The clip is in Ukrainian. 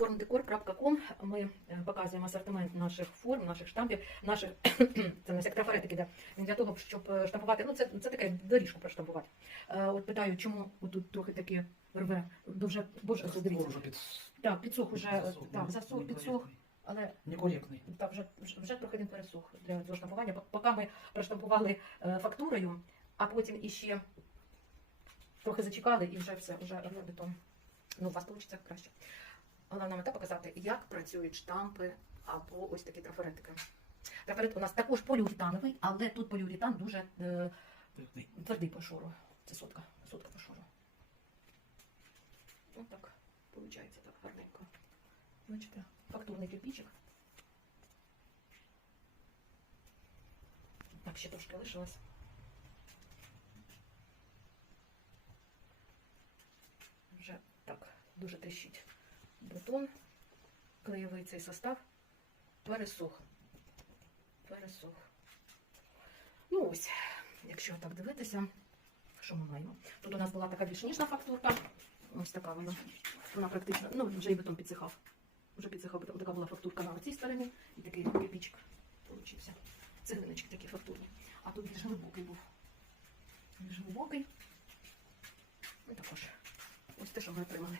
Formdecor.com ми е, показуємо асортимент наших форм, наших штампів, наших це не як іде. Він для того, щоб е, штампувати. Ну це, це таке доріжку проштампувати. Е, От питаю, чому тут трохи таке рве, бо боже, дивіться. Під... Так, підсох уже засох, так, засох, підсох, але Некоректний. так, вже, вже вже трохи він пересух для цього штампування. Поки ми проштампували е, фактурою, а потім іще трохи зачекали і вже все, вже. Ну, у вас вийде краще. Головна мета показати, як працюють штампи або ось такі трафаретики. Трафарет у нас також поліуретановий, але тут поліуретан дуже е, Твердий. по шору. Це сотка, сотка по шору. Ось так виходить так гарненько. Бачите, фактурний кирпичик. Так, ще трошки лишилось. Вже так, дуже тріщить бетон. Клеєвий цей состав пересох. Пересох. Ну ось, якщо так дивитися, що ми маємо? Тут у нас була така більш ніжна фактурка. Ось така вона. Вона практично, ну вже і бетон підсихав. Вже підсихав, бетон. така була фактурка на цій стороні, і такий кирпичик получився. Цеглиночки такі фактурні. А тут більш глибокий був. Більш глибокий. І також ось те, що ми отримали.